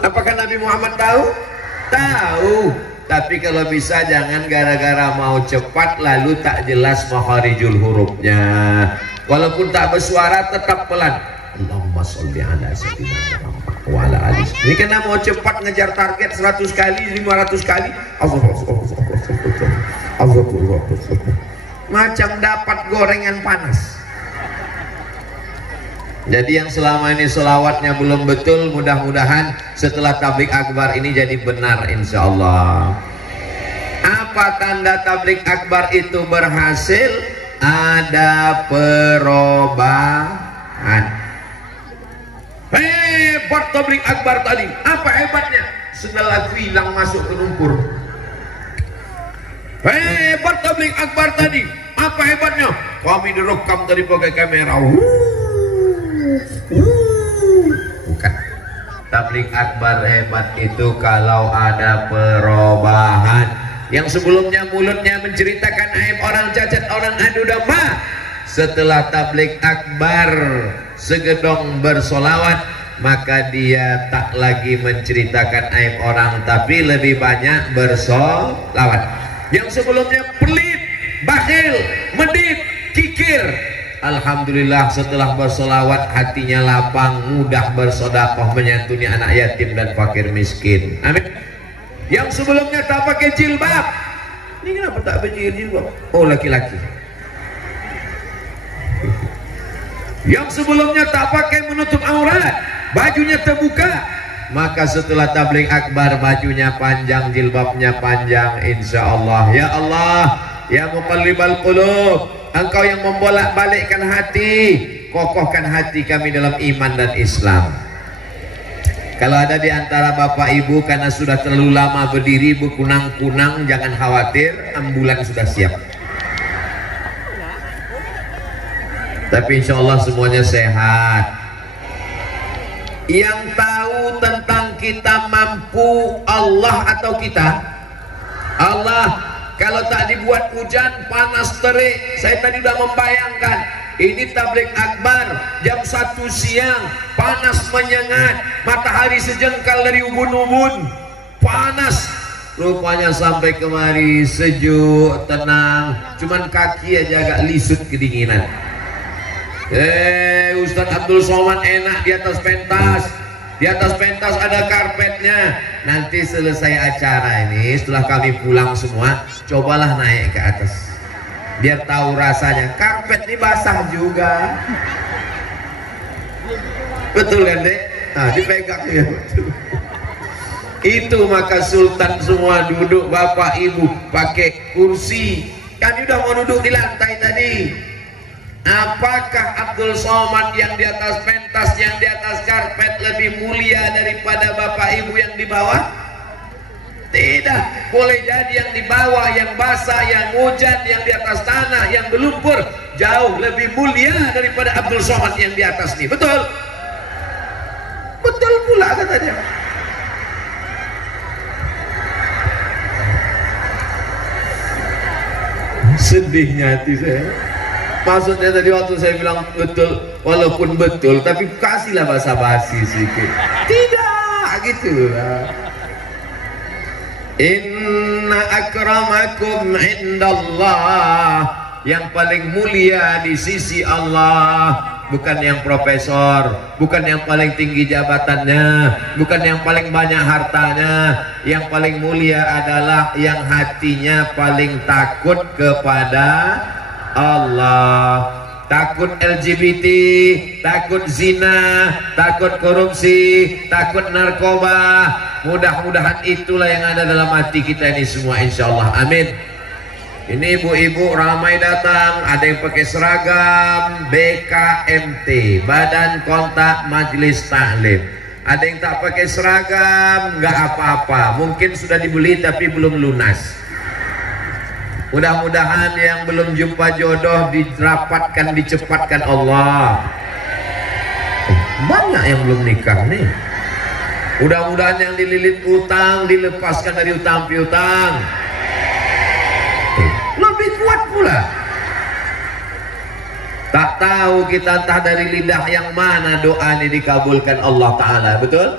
Apakah Nabi Muhammad tahu? Tahu. Tapi kalau bisa jangan gara-gara mau cepat lalu tak jelas makharijul hurufnya. Walaupun tak bersuara tetap pelan. Allahumma sholli ala sayyidina Muhammad wa ala ali. Ini kena mau cepat ngejar target 100 kali, 500 kali. Macam dapat gorengan panas. Jadi yang selama ini selawatnya belum betul, mudah-mudahan setelah tablik akbar ini jadi benar insya Allah. Apa tanda tablik akbar itu berhasil? Ada perubahan. Hebat tablik akbar tadi. Apa hebatnya? Setelah hilang masuk ke lumpur. Hebat tablik akbar tadi. Apa hebatnya? Kami direkam tadi pakai kamera. Bukan. Tablik akbar hebat itu kalau ada perubahan. Yang sebelumnya mulutnya menceritakan aib orang, cacat orang, adu domba, setelah tablik akbar segedong bersolawat, maka dia tak lagi menceritakan aib orang tapi lebih banyak bersolawat. Yang sebelumnya pelit, bakhil, medit, kikir, alhamdulillah setelah bersolawat hatinya lapang, mudah bersedekah, menyantuni anak yatim dan fakir miskin. Amin. Yang sebelumnya tak pakai jilbab, ini kenapa tak pakai jilbab? Oh, laki-laki. Yang sebelumnya tak pakai menutup aurat, bajunya terbuka, maka setelah tabligh akbar bajunya panjang, jilbabnya panjang, insya Allah. Ya Allah, ya muqallibal qulub, Engkau yang membolak-balikkan hati, kokohkan hati kami dalam iman dan Islam. Kalau ada di antara bapak ibu karena sudah terlalu lama berdiri berkunang-kunang, jangan khawatir, ambulan sudah siap. Tapi insya Allah semuanya sehat. Yang tahu tentang kita mampu Allah atau kita? Allah. Kalau tak dibuat hujan, panas terik. Saya tadi sudah membayangkan, ini tabligh akbar jam 1 siang, panas menyengat, matahari sejengkal dari ubun-ubun, panas. Rupanya sampai kemari sejuk, tenang, cuman kaki aja agak lisut kedinginan. Ustaz Abdul Somad enak di atas pentas. Di atas pentas ada karpetnya. Nanti selesai acara ini, setelah kami pulang semua, cobalah naik ke atas, biar tahu rasanya. Karpet ini basah juga. Betul kan dek? Nah, dipegang ya. Itu maka sultan semua duduk, bapak ibu pakai kursi. Kami udah mau duduk di lantai tadi. Apakah Abdul Somad yang di atas pentas, yang di atas karpet lebih mulia daripada bapak ibu yang di bawah? Tidak. Boleh jadi yang di bawah, yang basah, yang hujan, yang di atas tanah, yang berlumpur jauh lebih mulia daripada Abdul Somad yang di atas nih. Betul? Betul pula katanya. Sedihnya hati saya. Maksudnya tadi waktu saya bilang betul, walaupun betul, tapi kasihlah basa-basi sedikit. Tidak, gitu lah. Inna akramakum indallah, yang paling mulia di sisi Allah, bukan yang profesor, bukan yang paling tinggi jabatannya, bukan yang paling banyak hartanya. Yang paling mulia adalah yang hatinya paling takut kepada Allah, takut LGBT, takut zina, takut korupsi, takut narkoba. Mudah-mudahan itulah yang ada dalam hati kita ini semua, insya Allah. Amin. Ini ibu-ibu ramai datang, ada yang pakai seragam BKMT, Badan Kontak Majelis Taklim. Ada yang tak pakai seragam, nggak apa-apa, mungkin sudah dibeli tapi belum lunas. Mudah-mudahan yang belum jumpa jodoh dirapatkan, dicepatkan Allah. Banyak yang belum nikah nih. Mudah-mudahan yang dililit utang dilepaskan dari utang piutang. Lebih kuat pula. Tak tahu kita entah dari lidah yang mana doa ini dikabulkan Allah Ta'ala. Betul?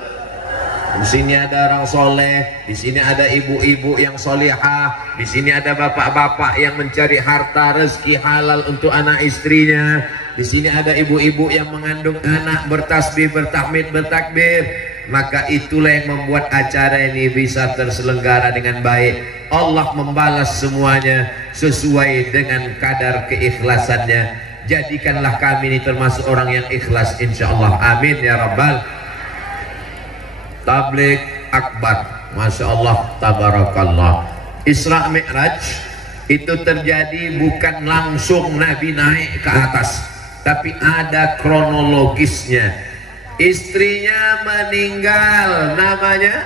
Di sini ada orang soleh, di sini ada ibu-ibu yang solihah, di sini ada bapak-bapak yang mencari harta rezeki halal untuk anak istrinya. Di sini ada ibu-ibu yang mengandung anak, bertasbih, bertahmid, bertakbir. Maka itulah yang membuat acara ini bisa terselenggara dengan baik. Allah membalas semuanya sesuai dengan kadar keikhlasannya. Jadikanlah kami ini termasuk orang yang ikhlas, insyaallah. Amin ya rabbal. Tabligh akbar, masya Allah, tabarakallah. Isra Mi'raj itu terjadi bukan langsung Nabi naik ke atas, tapi ada kronologisnya. Istrinya meninggal, namanya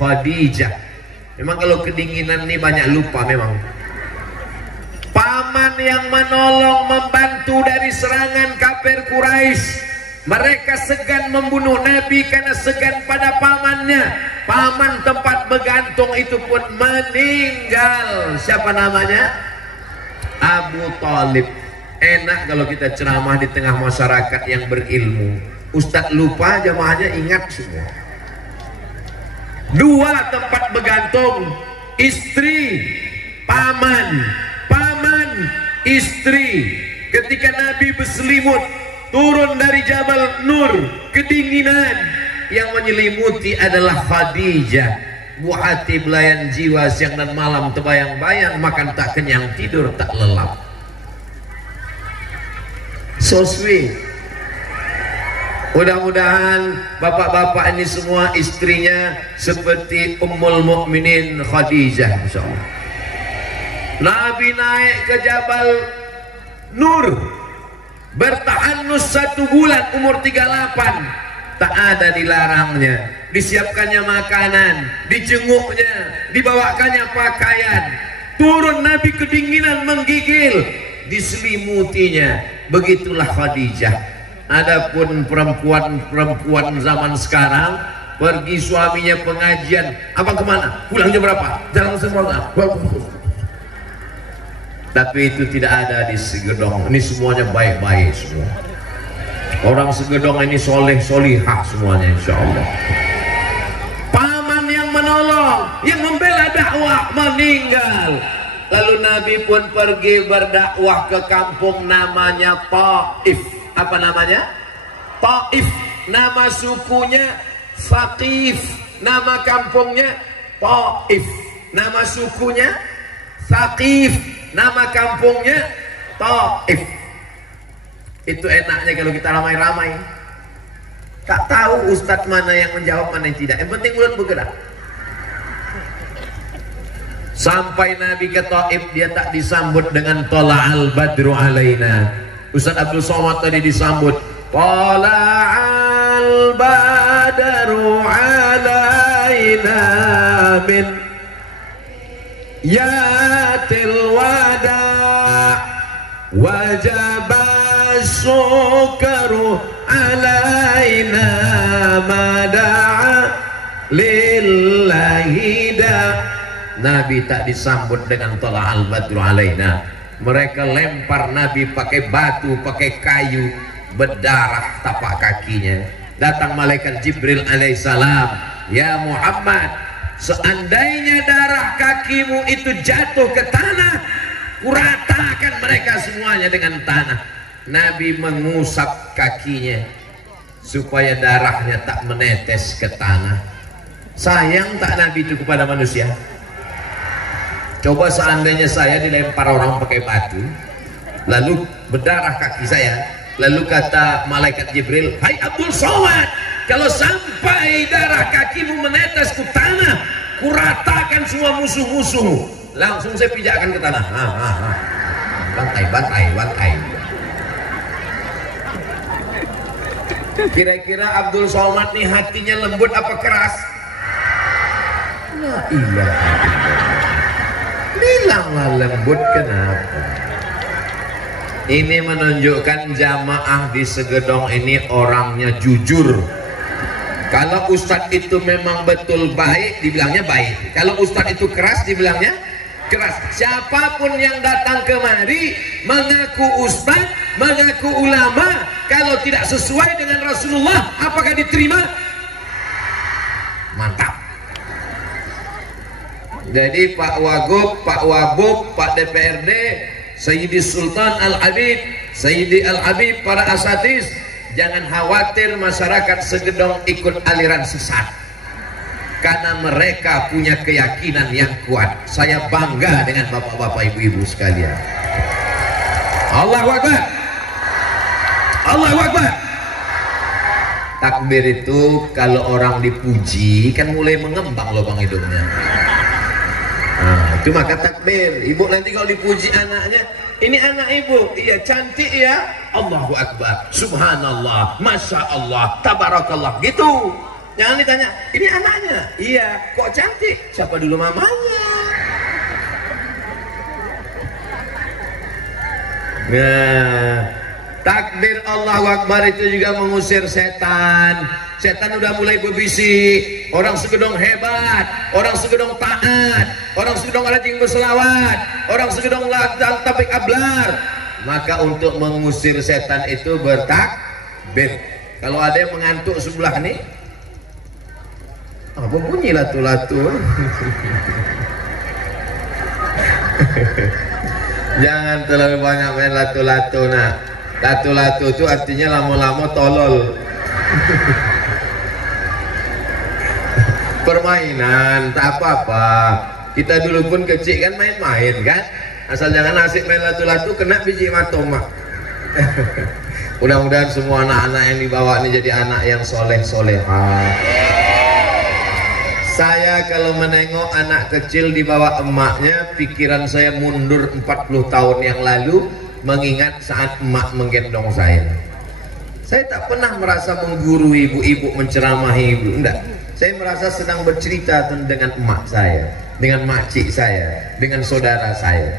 Khadijah. Memang kalau kedinginan ini banyak lupa memang. Paman yang menolong, membantu dari serangan kafir Quraisy. Mereka segan membunuh Nabi karena segan pada pamannya. Paman tempat bergantung itu pun meninggal. Siapa namanya? Abu Thalib. Enak kalau kita ceramah di tengah masyarakat yang berilmu. Ustadz lupa, jamaahnya ingat semua. Dua tempat bergantung, istri, paman. Paman, istri. Ketika Nabi berselimut turun dari Jabal Nur, kedinginan yang menyelimuti adalah Khadijah. Buhati belayan jiwa, siang dan malam terbayang-bayang, makan tak kenyang, tidur tak lelap. So sweet. Mudah-mudahan bapak-bapak ini semua istrinya seperti Ummul Mukminin Khadijah, insyaallah. Nabi naik ke Jabal Nur, bertahanus 1 bulan, umur 38, tak ada dilarangnya. Disiapkannya makanan, dijenguknya, dibawakannya pakaian. Turun Nabi kedinginan menggigil, diselimutinya. Begitulah Khadijah. Adapun perempuan zaman sekarang, pergi suaminya pengajian, abang kemana? Pulang jam berapa? Jalan semua. Tapi itu tidak ada di Segedong. Ini semuanya baik-baik semua. Orang Segedong ini soleh solihah semuanya, insya Allah. Paman yang menolong, yang membela dakwah, meninggal. Lalu Nabi pun pergi berdakwah ke kampung namanya Taif. Apa namanya? Taif. Nama sukunya Saqif. Nama kampungnya Taif. Nama sukunya Saqif. Nama kampungnya Taif. Itu enaknya kalau kita ramai-ramai. Tak tahu ustadz mana yang menjawab, mana yang tidak. Yang penting mulut bergerak. Sampai Nabi ke Taif, dia tak disambut dengan Tola'al Badru alaina. Ustadz Abdul Somad tadi disambut Tola'al Badru alaina min yatil wada wajab syukru alaina mada'a lillahi da. Nabi tak disambut dengan Tola'al Badru alaina. Mereka lempar Nabi pakai batu, pakai kayu, berdarah tapak kakinya. Datang malaikat Jibril alaihissalam, ya Muhammad, seandainya darah kakimu itu jatuh ke tanah, kuratakan mereka semuanya dengan tanah. Nabi mengusap kakinya supaya darahnya tak menetes ke tanah. Sayang tak Nabi itu kepada manusia? Coba seandainya saya dilempar orang pakai batu, lalu berdarah kaki saya, lalu kata malaikat Jibril, hai Abdul Somad, kalau sampai darah kakimu menetes ke tanah, kuratakan semua musuh-musuhmu. Langsung saya pijakkan ke tanah. Bantai. Kira-kira Abdul Somad nih hatinya lembut apa keras? La ilaha illallah. Bilanglah lembut, kenapa? Ini menunjukkan jamaah di Segedong ini orangnya jujur. Kalau ustadz itu memang betul baik, dibilangnya baik. Kalau ustadz itu keras, dibilangnya keras. Siapapun yang datang kemari mengaku ustadz, mengaku ulama, kalau tidak sesuai dengan Rasulullah, apakah diterima? mantap. Jadi Pak Wagub, Pak Wabub, Pak DPRD, Sayyidi Sultan Al-Habib, Sayyidi Al-Habib, para asatis, jangan khawatir masyarakat Segedong ikut aliran sesat, karena mereka punya keyakinan yang kuat. Saya bangga dengan bapak-bapak, ibu-ibu sekalian. Allahu Akbar, Allahu Akbar. Takbir itu kalau orang dipuji kan mulai mengembang lubang hidungnya. Nah, itu maka takbir. Ibu nanti kalau dipuji anaknya, ini anak ibu, iya cantik ya, Allahu Akbar, Subhanallah, Masya Allah, Tabarakallah, gitu. Jangan ditanya, ini anaknya, iya, kok cantik, siapa dulu mamanya? Nah, takbir Allahu Akbar itu juga mengusir setan. Setan udah mulai berbisik, orang Segedong hebat, orang Segedong taat, orang Segedong rajin berselawat, orang Segedong ladang tabik ablar. Maka untuk mengusir setan itu bertakbir. Kalau ada yang mengantuk sebelah nih, apa bunyi latu-latu? Jangan terlalu banyak main latu-latu. Nah, latu-latu itu artinya lama-lama tolol. Permainan, tak apa-apa. Kita dulu pun kecil kan main-main kan. Asal jangan asik main latu-latu kena biji matomak. Mudah-mudahan semua anak-anak yang dibawa ini jadi anak yang soleh-solehah. Saya kalau menengok anak kecil di bawah emaknya, pikiran saya mundur 40 tahun yang lalu, mengingat saat emak menggendong saya. Saya tak pernah merasa menggurui ibu-ibu, menceramahi ibu, enggak. Saya merasa sedang bercerita dengan emak saya, dengan makcik saya, dengan saudara saya.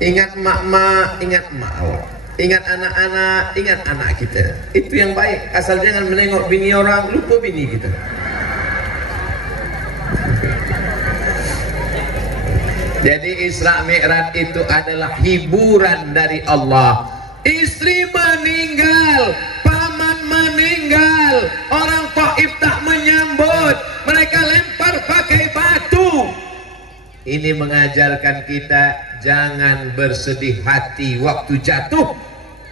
Ingat emak-emak, ingat emak awak. Ingat anak-anak, ingat anak kita. Itu yang baik, asal jangan menengok bini orang, lupa bini kita. Jadi Isra Mi'raj itu adalah hiburan dari Allah. Istri meninggal, paman meninggal, orang Taif tak menyambut, mereka lempar pakai batu. Ini mengajarkan kita jangan bersedih hati waktu jatuh,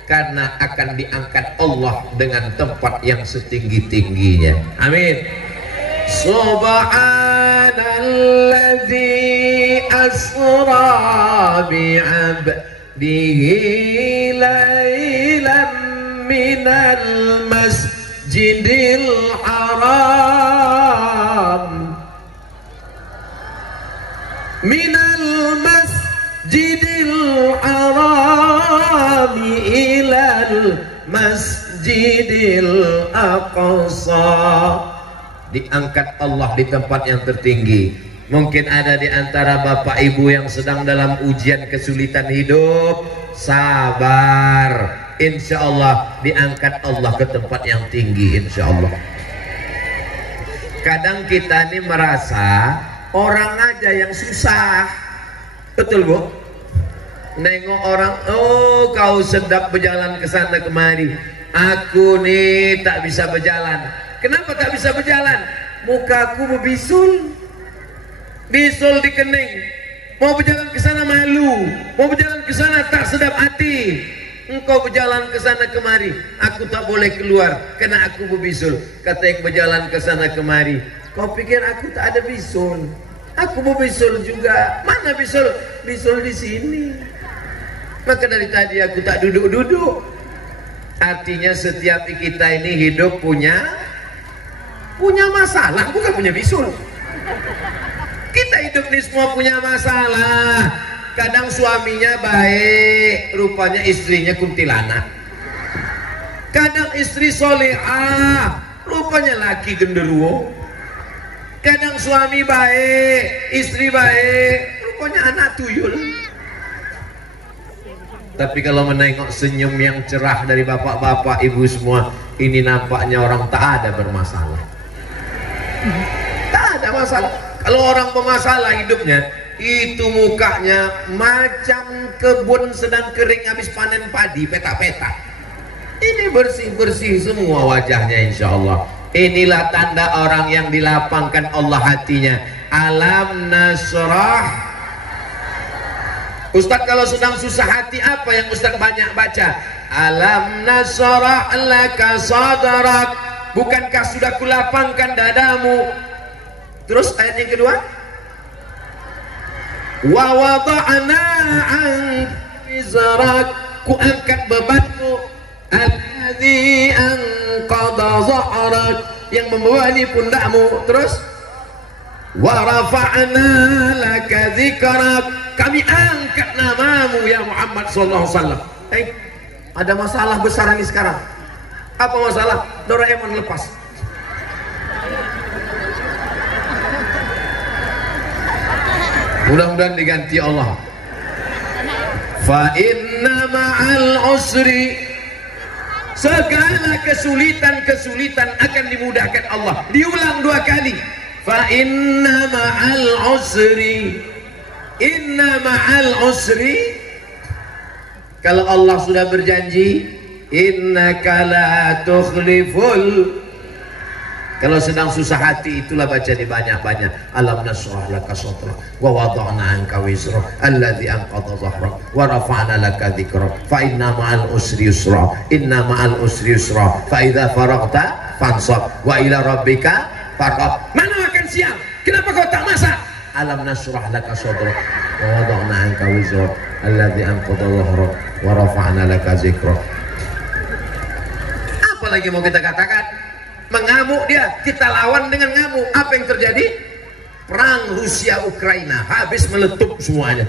karena akan diangkat Allah dengan tempat yang setinggi-tingginya. Amin. Subhanalladzi asra bi'abdihi laylan minal masjidil haram ilal masjidil aqsa. Diangkat Allah di tempat yang tertinggi. Mungkin ada di antara bapak ibu yang sedang dalam ujian kesulitan hidup, sabar, insya Allah diangkat Allah ke tempat yang tinggi, insya Allah. Kadang kita ini merasa orang aja yang susah, betul bu? Nengok orang, oh kau sedap berjalan ke sana kemari, aku nih tak bisa berjalan. Kenapa tak bisa berjalan? Mukaku berbisul, bisul di kening. Mau berjalan ke sana malu, mau berjalan ke sana tak sedap hati. Engkau berjalan ke sana kemari, aku tak boleh keluar karena aku berbisul. Kata yang berjalan ke sana kemari, kau pikir aku tak ada bisul? Aku berbisul juga. Mana bisul? Bisul di sini. Maka dari tadi aku tak duduk-duduk. Artinya setiap kita ini hidup punya masalah, bukan punya bisul. Kita hidup ini semua punya masalah. Kadang suaminya baik, rupanya istrinya kuntilanak. Kadang istri solehah, rupanya laki genderuwo. Kadang suami baik, istri baik, rupanya anak tuyul. Tapi kalau menengok senyum yang cerah dari bapak-bapak, ibu semua, ini nampaknya orang tak ada bermasalah. Tak ada masalah. Kalau orang bermasalah hidupnya, itu mukanya macam kebun sedang kering habis panen padi, petak-petak. Ini bersih-bersih semua wajahnya, insya Allah. Inilah tanda orang yang dilapangkan Allah hatinya. Alam nasrah. Ustaz kalau sedang susah hati apa yang Ustaz banyak baca? Alam nasrah laka sadrak. Bukankah sudah kulapangkan dadamu? Terus ayat yang kedua, wa wada'na anka wizrak. Ku angkat bebanmu. Alladzi anqadha dhahrak, yang membebani pundakmu. Terus wa rafa'na laka dzikrak. Kami angkat namamu ya Muhammad sallallahu alaihi wasallam. Ada masalah besar ini sekarang. Apa masalah? Doraemon lepas. Mudah-mudahan diganti Allah. Fa inna ma'al usri, segala kesulitan akan dimudahkan Allah. Diulang 2 kali. Fa inna ma'al usri, inna ma'al usri. Kalau Allah sudah berjanji, innaka la tukhliful. Kalau sedang susah hati, itulah baca di banyak-banyak. Alam nasrah laka sadrak wa wada'na anka wizrak alladzi anqadha dhahrak wa rafa'na laka dzikrak fa inna ma'al usri yusra inna ma'al usri yusra fa idza faraghta fansab wa ila rabbika farghab. Mana akan siang? Kenapa kau tak masak? Alam nasrah laka sadrak wa wada'na anka wizrak alladzi anqadha dhahrak wa rafa'na laka dzikrak. Apa lagi mau kita katakan? Mengamuk dia, kita lawan dengan ngamuk. Apa yang terjadi? Perang Rusia Ukraina, habis meletup semuanya.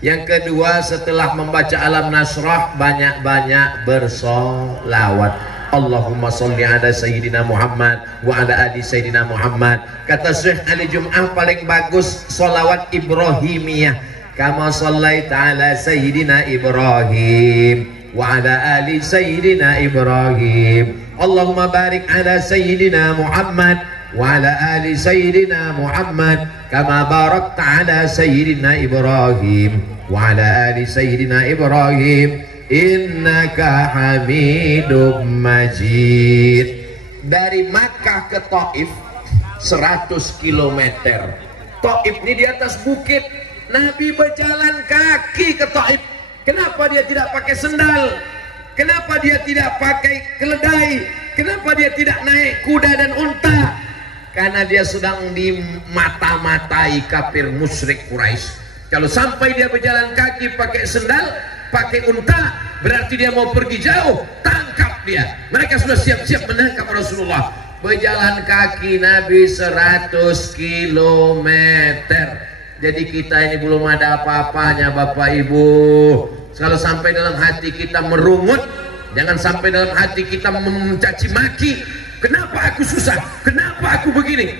Yang kedua, setelah membaca Alam Nasrah, banyak-banyak bersolawat. Allahumma sholli ala Sayyidina Muhammad wa ala ali Sayyidina Muhammad. Kata Syekh Ali Jum'ah, paling bagus solawat Ibrahimiyah. Kama shallaita ala Sayyidina Ibrahim wa ala ali Sayyidina Ibrahim. Allahumma barik ala Sayyidina Muhammad wa ala ali Sayyidina Muhammad kama barakta ala Sayyidina Ibrahim wa ala ali Sayyidina Ibrahim innaka Hamidum Majid. Dari Makkah ke Taif 100 km. Taif ini di atas bukit. Nabi berjalan kaki ke Taif. Kenapa dia tidak pakai sendal? Kenapa dia tidak pakai keledai? Kenapa dia tidak naik kuda dan unta? Karena dia sedang dimata-matai kafir musyrik Quraisy. Kalau sampai dia berjalan kaki pakai sendal, pakai unta, berarti dia mau pergi jauh, tangkap dia. Mereka sudah siap-siap menangkap Rasulullah. Berjalan kaki Nabi 100 km. Jadi kita ini belum ada apa-apanya Bapak Ibu. Kalau sampai dalam hati kita merungut, jangan sampai dalam hati kita mencaci maki. Kenapa aku susah? Kenapa aku begini?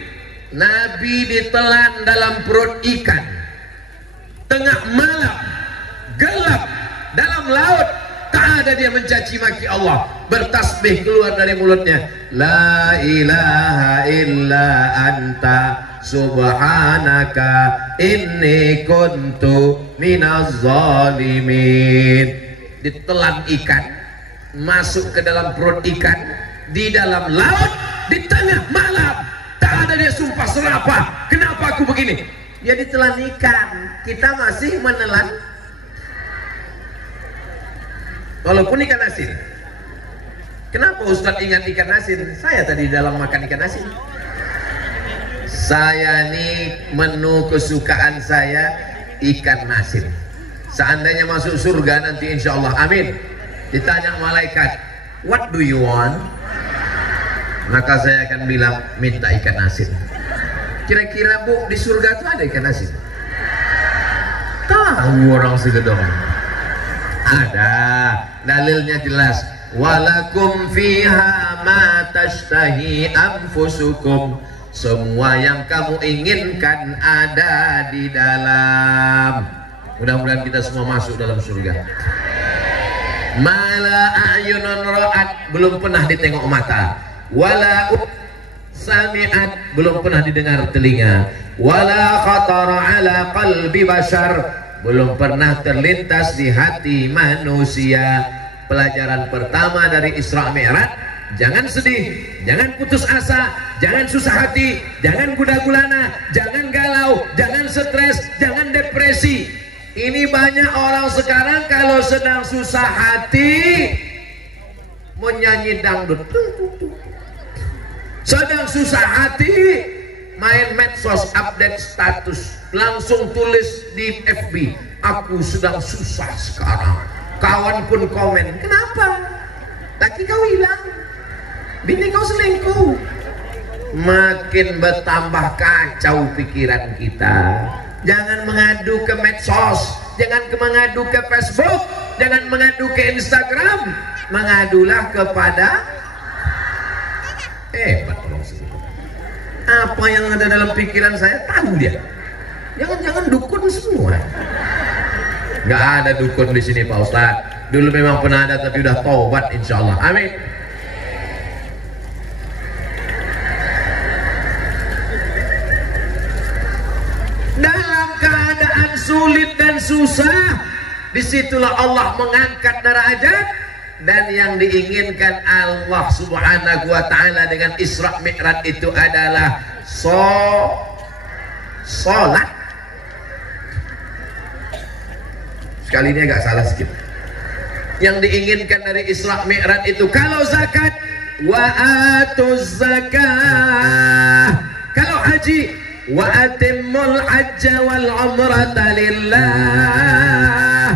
Nabi ditelan dalam perut ikan, tengah malam, gelap, dalam laut. Tak ada dia mencaci maki Allah. Bertasbih keluar dari mulutnya, la ilaha illa anta subhanaka inni kuntu minaz zalimin. Ditelan ikan, masuk ke dalam perut ikan, di dalam laut, di tengah malam. Tak ada dia sumpah serapah. Kenapa aku begini? Dia ditelan ikan, kita masih menelan walaupun ikan asin. Kenapa Ustadz ingat ikan asin? Saya tadi dalam makan ikan asin. Saya ini menu kesukaan saya ikan asin. Seandainya masuk surga nanti insya Allah, amin, ditanya malaikat, what do you want? Maka saya akan bilang, minta ikan asin. Kira-kira Bu, di surga itu ada ikan asin? Tahu orang segedong. Ada, dalilnya jelas. Walakum fiha ma tashtahi anfusukum. Semua yang kamu inginkan ada di dalam. Mudah-mudahan kita semua masuk dalam surga. Mala a'yunun ra'at, belum pernah ditengok mata. Wala sami'at, belum pernah didengar telinga. Wala khatara ala qalbi bashar, belum pernah terlintas di hati manusia. Pelajaran pertama dari Isra Mi'raj, jangan sedih, jangan putus asa, jangan susah hati, jangan gundah gulana, jangan galau, jangan stres, jangan depresi. Ini banyak orang sekarang kalau sedang susah hati menyanyi dangdut. Sedang susah hati main medsos, update status, langsung tulis di FB, aku sedang susah sekarang. Kawan pun komen, kenapa? Laki kau hilang, bini kau selingkuh. Makin bertambah kacau pikiran kita. Jangan mengadu ke medsos, jangan mengadu ke Facebook, jangan mengadu ke Instagram. Mengadulah kepada hebat. Apa yang ada dalam pikiran saya tahu dia. Jangan-jangan dukun semua. Gak ada dukun di sini Pak Ustadz. Dulu memang pernah ada tapi udah taubat insya Allah. Amin. Dalam keadaan sulit dan susah, disitulah Allah mengangkat derajat. Dan yang diinginkan Allah subhanahu wa ta'ala dengan Isra Mi'raj itu adalah sholat. Sekali ini agak salah sedikit. Yang diinginkan dari Isra Mi'raj itu kalau zakat, wa atuz zakah. Kalau haji, wa atimmul hajja wal umrata lillah.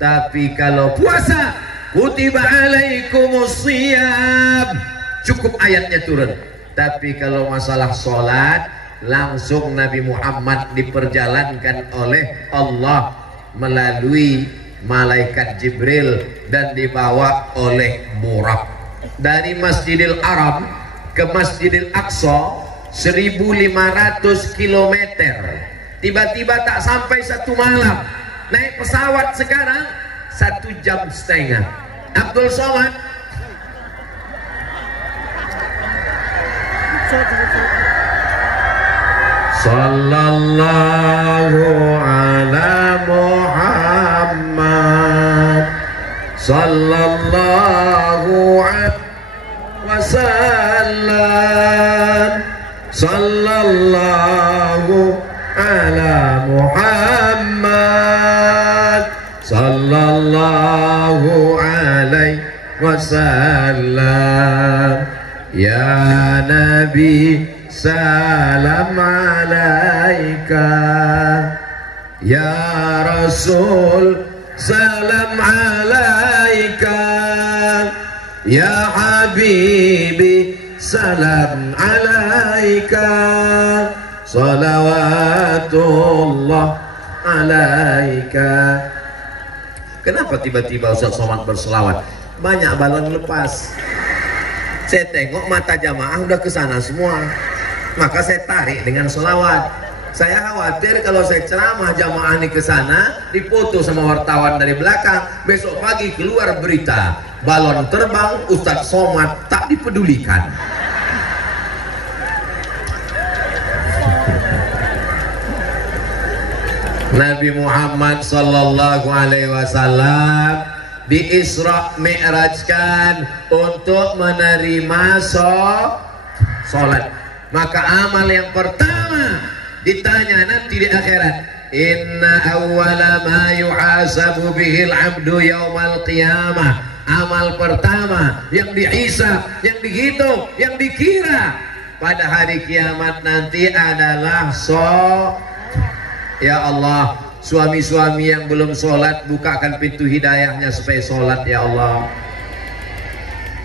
Tapi kalau puasa, kutiba alaikumus shiyam, cukup ayatnya turun. Tapi kalau masalah sholat, langsung Nabi Muhammad diperjalankan oleh Allah melalui malaikat Jibril dan dibawa oleh Burak dari Masjidil Haram ke Masjidil Aqsa 1500 km. Tiba-tiba tak sampai 1 malam. Naik pesawat sekarang 1 jam setengah. Abdul Somad. Sallallahu ala Muhammad. Sallallahu alaihi wasallam. Sallallahu ala Muhammad. Sallallahu alaihi wasallam. Ya Nabi salam alaika, ya Rasul salam alaika, ya Habibi salam alaika, salawatullah alaika. Kenapa tiba-tiba Ustaz Somad berselawat? Banyak balon lepas. Saya tengok mata jamaah udah ke sana semua, maka saya tarik dengan selawat. Saya khawatir kalau saya ceramah jamaah ini ke sana, dipoto sama wartawan dari belakang, besok pagi keluar berita balon terbang Ustaz Somad tak dipedulikan. Nabi Muhammad sallallahu alaihi wasallam di Isra Mi'rajkan untuk menerima sholat. Maka amal yang pertama ditanya nanti di akhirat, inna awwala ma yuhasabu bihil abdu yaumal qiyamah. Amal pertama yang dihisab, yang dihitung, yang dikira pada hari kiamat nanti adalah ya Allah, suami-suami yang belum sholat, bukakan pintu hidayahnya supaya sholat ya Allah.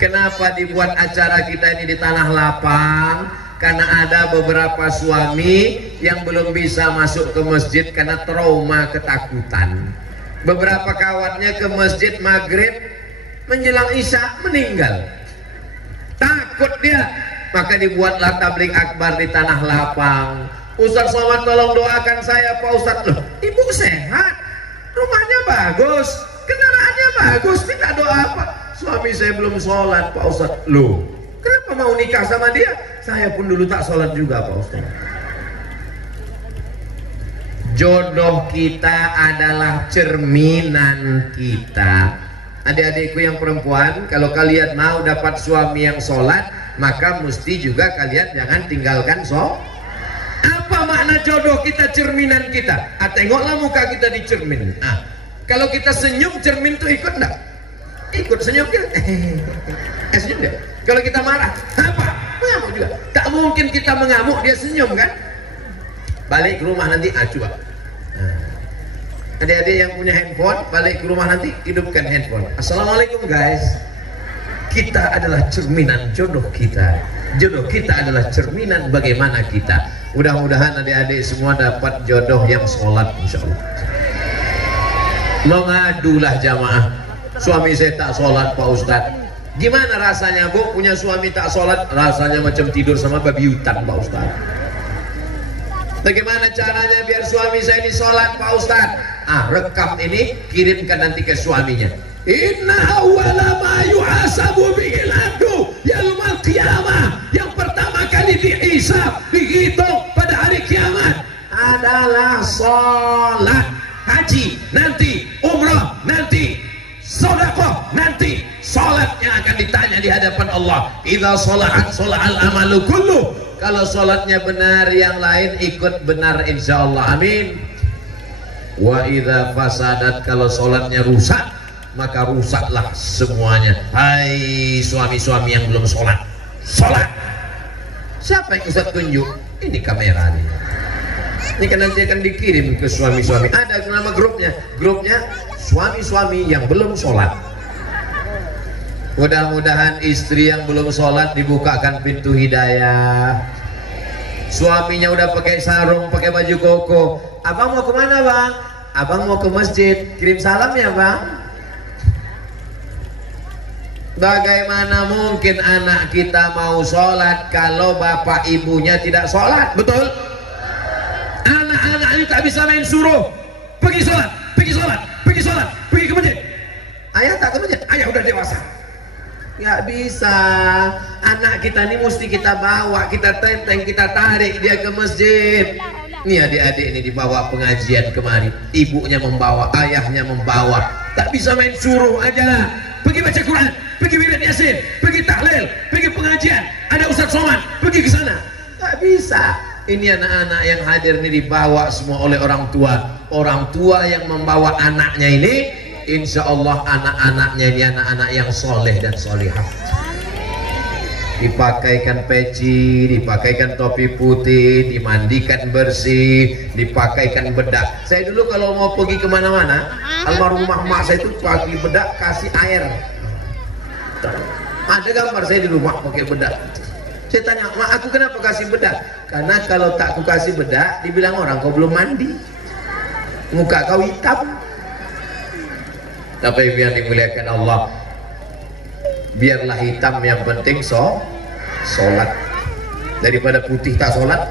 Kenapa dibuat acara kita ini di tanah lapang? Karena ada beberapa suami yang belum bisa masuk ke masjid karena trauma ketakutan. Beberapa kawannya ke masjid maghrib menjelang isya meninggal, takut dia, maka dibuatlah tabligh akbar di tanah lapang. Ustaz Somad tolong doakan saya Pak Ustaz. Loh, ibu sehat, rumahnya bagus, kendaraannya bagus, minta doa apa? Suami saya belum sholat Pak Ustaz. Loh, kenapa mau nikah sama dia? Saya pun dulu tak sholat juga Pak Ustaz. Jodoh kita adalah cerminan kita. Adik-adikku yang perempuan, kalau kalian mau dapat suami yang sholat, maka mesti juga kalian jangan tinggalkan Apa makna jodoh kita, cerminan kita? Tengoklah muka kita di cermin. Kalau kita senyum, cermin tuh ikut enggak? Ikut senyum kita. Senyum dia. Kalau kita marah, apa? Mengamuk juga. Tak mungkin kita mengamuk dia senyum kan? Balik ke rumah nanti, coba. Adik-adik yang punya handphone, balik ke rumah nanti, hidupkan handphone. Assalamualaikum guys. Kita adalah cerminan jodoh kita. Jodoh kita adalah cerminan bagaimana kita. Mudah-mudahan adik-adik semua dapat jodoh yang sholat, insya Allah. Mengadulah jamaah, suami saya tak sholat Pak Ustadz. Gimana rasanya Bu punya suami tak sholat? Rasanya macam tidur sama babi hutan Pak Ustadz. Bagaimana caranya biar suami saya ini sholat Pak Ustadz? Rekam ini, kirimkan nanti ke suaminya. Inna awwala ma yuhasabu bihil abdu yaumal qiyamah. Yang pertama kali dihisab, dihitung pada hari kiamat adalah sholat. Haji nanti, umrah nanti, sedekah nanti, sholat yang akan ditanya di hadapan Allah. Idza sholahat sholahal amalu kullu. Kalau sholatnya benar, yang lain ikut benar insyaallah, amin. Wa idza fasadat, kalau sholatnya rusak, maka rusaklah semuanya. Hai suami-suami yang belum sholat, sholat. Siapa yang Ustaz tunjuk? Ini kamera nih. Ini kan nanti akan dikirim ke suami-suami. Ada nama grupnya, suami-suami yang belum sholat. Mudah-mudahan istri yang belum sholat dibukakan pintu hidayah. Suaminya udah pakai sarung, pakai baju koko. Abang mau kemana bang? Abang mau ke masjid. Kirim salam ya bang. Bagaimana mungkin anak kita mau sholat kalau bapak ibunya tidak sholat? Betul? Anak-anak ini tak bisa main suruh. Pergi sholat, pergi sholat, pergi sholat, pergi ke masjid. Ayah tak ke masjid? Ayah udah dewasa. Gak bisa. Anak kita ini mesti kita bawa, kita tenteng, kita tarik dia ke masjid. Nih adik-adik ini dibawa pengajian kemari, ibunya membawa, ayahnya membawa. Tak bisa main suruh aja. Pergi baca Quran, pergi wirid Yasin, pergi tahlil, pergi pengajian. Ada Ustaz Somad, pergi ke sana. Gak bisa. Ini anak-anak yang hadir ini dibawa semua oleh orang tua. Orang tua yang membawa anaknya ini, insya Allah anak-anaknya ini anak-anak yang soleh dan solihah. Dipakaikan peci, dipakaikan topi putih, dimandikan bersih, dipakaikan bedak. Saya dulu kalau mau pergi kemana-mana, almarhumah mak saya itu pakai bedak, kasih air. Ada gambar saya di rumah pakai bedak. Saya tanya, mak aku kenapa kasih bedak? Karena kalau tak aku kasih bedak, dibilang orang kau belum mandi, muka kau hitam. Tapi biar dimuliakan Allah, biarlah hitam, yang penting sholat. Daripada putih tak sholat,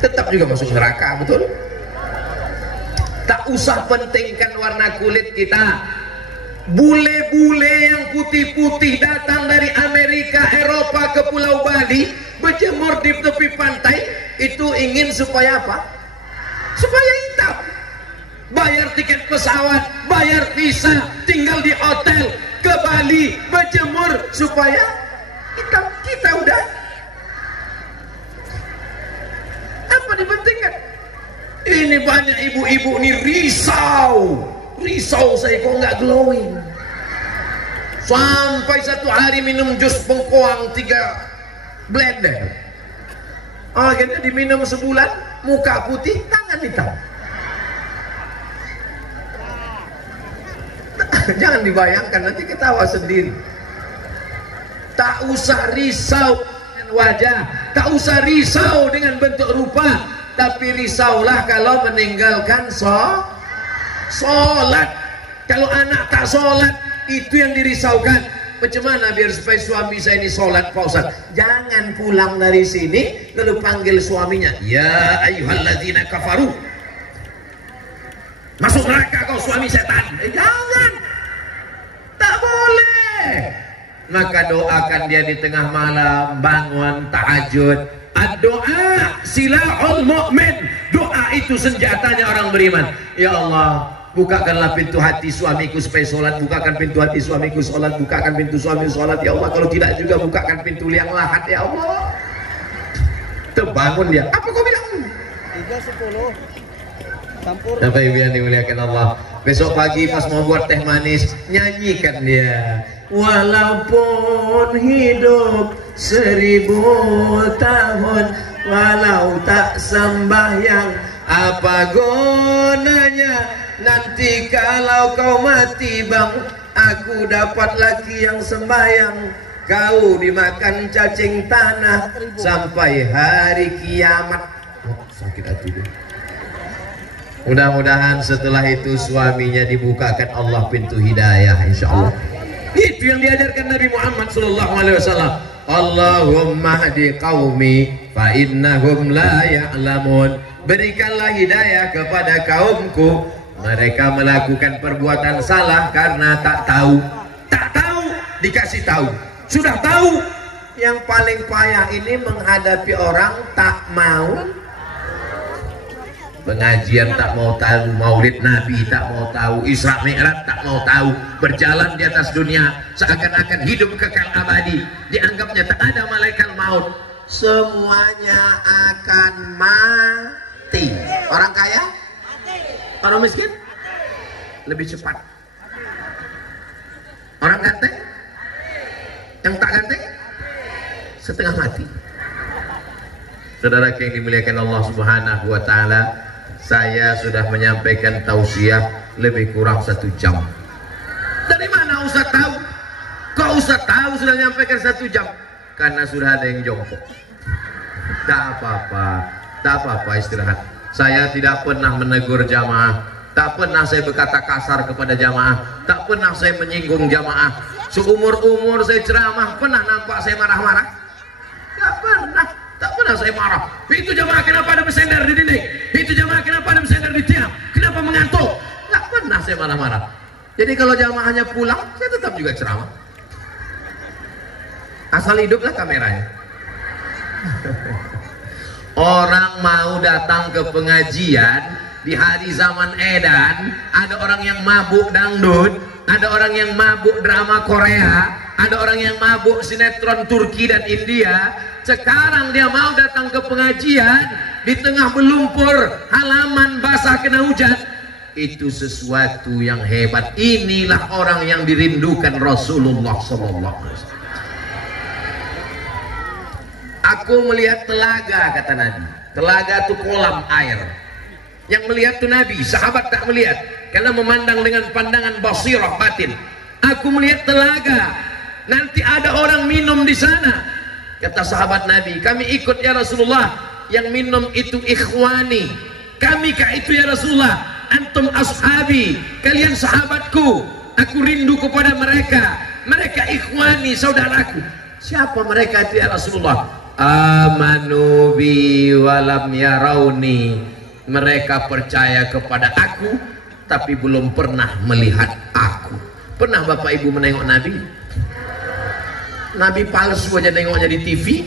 tetap juga masuk neraka, betul? Tak usah pentingkan warna kulit kita. Bule-bule yang putih-putih datang dari Amerika, Eropa ke Pulau Bali, berjemur di tepi pantai, itu ingin supaya apa? Supaya hitam. Bayar tiket pesawat, bayar visa, tinggal di hotel ke Bali, berjemur supaya hitam. Kita udah apa dipentingkan? Ini banyak ibu-ibu nih risau saya kok nggak glowing. Sampai satu hari minum jus bengkoang 3 blender. Akhirnya diminum sebulan, muka putih, tangan hitam. Jangan dibayangkan, nanti ketawa sendiri. Tak usah risau dengan wajah, tak usah risau dengan bentuk rupa, tapi risaulah kalau meninggalkan sholat. Kalau anak tak sholat, itu yang dirisaukan. Macam mana biar supaya suami saya ini sholat, Pak Ustaz? Jangan pulang dari sini lalu panggil suaminya, ya ayyuhalladzina kafaru, masuk neraka kau suami setan. Jangan, tak boleh. Maka doakan dia di tengah malam, bangun tahajud. Doa silahul mu'min. Doa itu senjatanya orang beriman. Ya Allah, bukakanlah pintu hati suamiku supaya sholat, bukakan pintu hati suamiku sholat, bukakan pintu suami sholat ya Allah. Kalau tidak juga bukakan pintu liang lahat ya Allah. Terbangun dia, apa kau bilang? 3:10 campur. Bapak Ibu yang dimuliakan Allah, besok pagi pas mau buat teh manis, nyanyikan dia. Walaupun hidup 1000 tahun, walau tak sembahyang, apa gunanya nanti kalau kau mati bang? Aku dapat laki yang sembahyang, kau dimakan cacing tanah sampai hari kiamat. Oh, sakit hati dia. Mudah-mudahan setelah itu suaminya dibukakan Allah pintu hidayah, insya Allah. Itu yang diajarkan Nabi Muhammad SAW. Allahumma hdi qaumi fa innahum la ya'lamun. Berikanlah hidayah kepada kaumku, mereka melakukan perbuatan salah karena tak tahu. Tak tahu dikasih tahu, sudah tahu. Yang paling payah ini menghadapi orang tak mau pengajian, tak mau tahu maulid Nabi, tak mau tahu Isra Mi'raj, tak mau tahu, berjalan di atas dunia seakan-akan hidup kekal abadi, dianggapnya tak ada malaikat maut, semuanya akan mati. Orang kaya, orang miskin lebih cepat, orang ganteng, yang tak ganteng setengah mati. Saudara yang dimuliakan Allah Subhanahu wa Ta'ala, saya sudah menyampaikan tausiah lebih kurang 1 jam. Dari mana Ustaz tahu? Kok Ustaz tahu sudah menyampaikan 1 jam? Karena sudah ada yang jongkok. Tak apa-apa, tak apa-apa, istirahat. Saya tidak pernah menegur jamaah, tak pernah saya berkata kasar kepada jamaah, tak pernah saya menyinggung jamaah. Seumur-umur saya ceramah, pernah nampak saya marah-marah? Tak pernah. Tak pernah saya marah. Itu jamaah kenapa ada bersender di dinding? Itu jamaah kenapa ada bersender di tiang? Kenapa mengantuk? Tak pernah saya marah-marah. Jadi kalau jamaahnya pulang, saya tetap juga ceramah. Asal hiduplah kameranya. Orang mau datang ke pengajian di hari zaman edan, ada orang yang mabuk dangdut, ada orang yang mabuk drama Korea, ada orang yang mabuk sinetron Turki dan India. Sekarang dia mau datang ke pengajian di tengah berlumpur, halaman basah kena hujan. Itu sesuatu yang hebat. Inilah orang yang dirindukan Rasulullah SAW. Aku melihat telaga, kata Nabi. Telaga itu kolam air. Yang melihat itu Nabi, sahabat tak melihat karena memandang dengan pandangan basirah batin. Aku melihat telaga, nanti ada orang minum di sana. Kata sahabat Nabi, kami ikut ya Rasulullah. Yang minum itu ikhwani. Kami kah itu ya Rasulullah? Antum ashabi, kalian sahabatku. Aku rindu kepada mereka. Mereka ikhwani, saudaraku. Siapa mereka itu ya Rasulullah? Amanu bi walam yarauni. Mereka percaya kepada aku, tapi belum pernah melihat aku. Pernah Bapak Ibu menengok Nabi? Nabi palsu aja nengoknya di TV.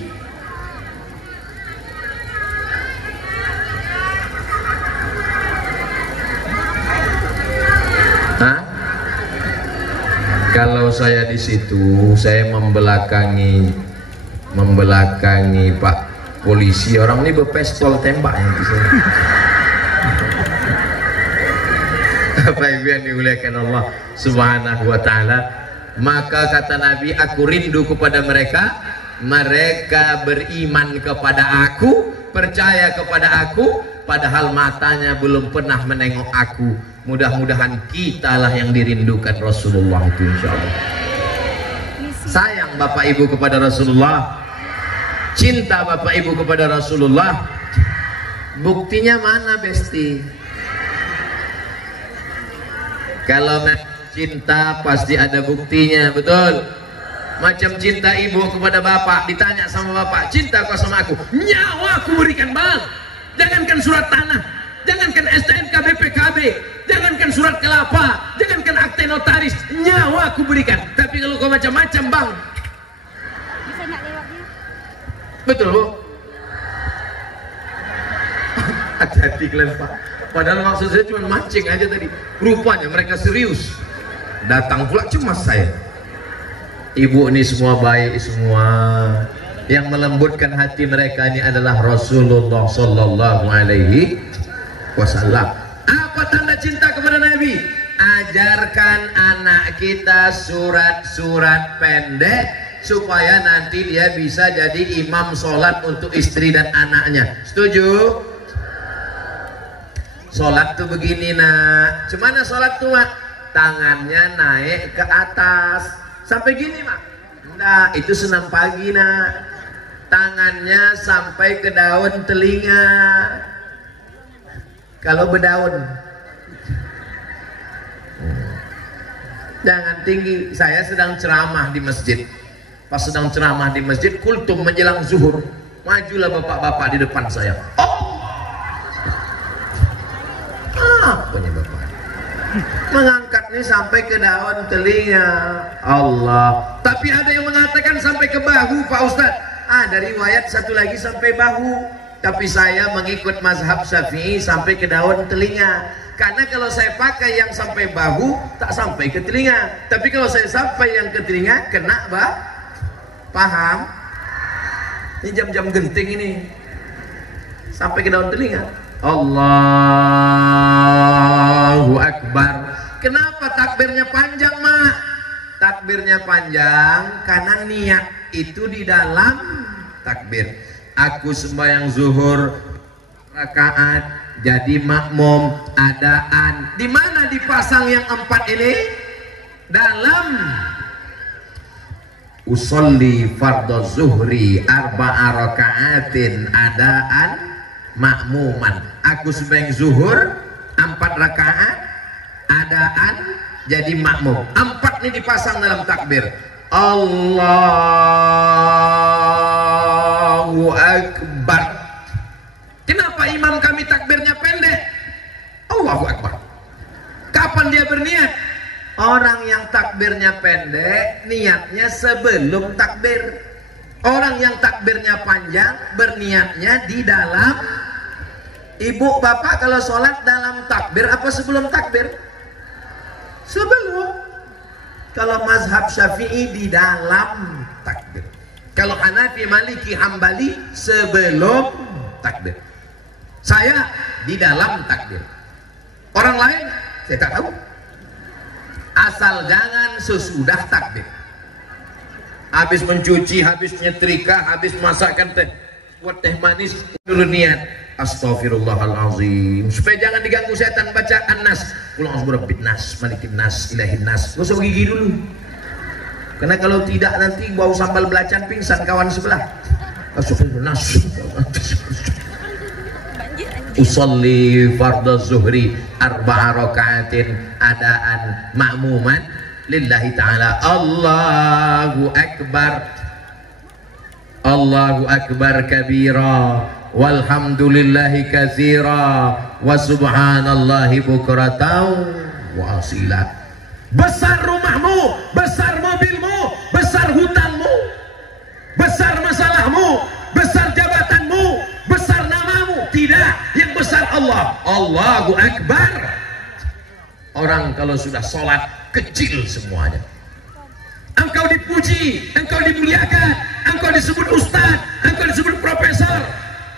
Hah? Kalau saya di situ, saya membelakangi Pak polisi. Orang ini berpistol tembak yang di sini. Apa yang dimuliakan Allah Subhanahu wa Ta'ala. Maka kata Nabi, aku rindu kepada mereka. Mereka beriman kepada aku, percaya kepada aku, padahal matanya belum pernah menengok aku. Mudah-mudahan kitalah yang dirindukan Rasulullah itu, insya Allah. Sayang Bapak Ibu kepada Rasulullah, cinta Bapak Ibu kepada Rasulullah. Buktinya mana, Besti? Kalau cinta pasti ada buktinya, betul? Macam cinta ibu kepada bapak, ditanya sama bapak, cinta kau sama aku? Nyawa aku berikan, bang. Jangankan surat tanah, jangankan STNK BPKB, jangankan surat kelapa, jangankan akte notaris, nyawa aku berikan. Tapi kalau kau macam-macam, bang, bisa nggak lewatnya? betul Bu? Hati-hati kalian Pak. Padahal maksud saya cuma mancing aja tadi. Rupanya mereka serius. Datang pula cemas saya. Ibu ini semua baik semua. Yang melembutkan hati mereka ini adalah Rasulullah Sallallahu Alaihi Wasallam. Apa tanda cinta kepada Nabi? Ajarkan anak kita surat-surat pendek supaya nanti dia bisa jadi imam sholat untuk istri dan anaknya. Setuju? Sholat tuh begini nak. Cemana sholat tuh mak? Tangannya naik ke atas sampai gini mak. Enggak, itu senam pagi nak. Tangannya sampai ke daun telinga. Kalau berdaun jangan tinggi. Saya sedang ceramah di masjid. Pas sedang ceramah di masjid, kultum menjelang zuhur, majulah bapak-bapak di depan saya. Apanya bapak? Mengangkatnya sampai ke daun telinga. Allah. Tapi ada yang mengatakan sampai ke bahu Pak Ustadz. Ada riwayat satu lagi sampai bahu. Tapi saya mengikut mazhab Syafi'i sampai ke daun telinga. Karena kalau saya pakai yang sampai bahu tak sampai ke telinga. Tapi kalau saya sampai yang ke telinga kena bah. Paham? Ini jam-jam genting ini. Sampai ke daun telinga. Allahu Akbar. Kenapa takbirnya panjang mak? Takbirnya panjang karena niat itu di dalam takbir. Aku sembahyang zuhur rakaat jadi makmum adaan. Di mana dipasang yang 4 ini? Dalam usolli fardhu zuhri arba'a raka'atin adaan makmuman. Aku sembahyang zuhur 4 rakaat adaan jadi makmum. 4 ini dipasang dalam takbir. Allahu Akbar. Kenapa imam kami takbirnya pendek? Allahu Akbar. Kapan dia berniat? Orang yang takbirnya pendek niatnya sebelum takbir. Orang yang takbirnya panjang berniatnya di dalam. Ibu bapak kalau sholat dalam takbir apa sebelum takbir? Sebelum. Kalau mazhab Syafi'i di dalam takbir. Kalau Hanafi, Maliki, Hambali sebelum takbir. Saya di dalam takbir. Orang lain saya tak tahu. Asal jangan sesudah takbir. Habis mencuci, habis nyetrika, habis masakkan teh, buat teh manis dulu niat. Astaghfirullahalazim. Supaya jangan diganggu setan baca An-Nas. Pulang berabbit nas, malikin nas, ilahin nas. Gak usah gigi dulu. Karena kalau tidak nanti bau sambal belacan pingsan kawan sebelah. Astaghfirullah. Usolli fardhu zuhri arba'a raka'atin adaan ma'muman lillahi ta'ala. Allahu Akbar. Allahu Akbar kabira walhamdulillahi katsira wa subhanallahi bukratan wa asila. Besar rumahmu, besar mobilmu, besar hutanmu, besar masalahmu, besar jabatanmu, besar namamu. Tidak, yang besar Allah. Allahu Akbar. Orang kalau sudah sholat kecil semuanya. Engkau dipuji, engkau dimuliakan, engkau disebut ustaz, engkau disebut profesor.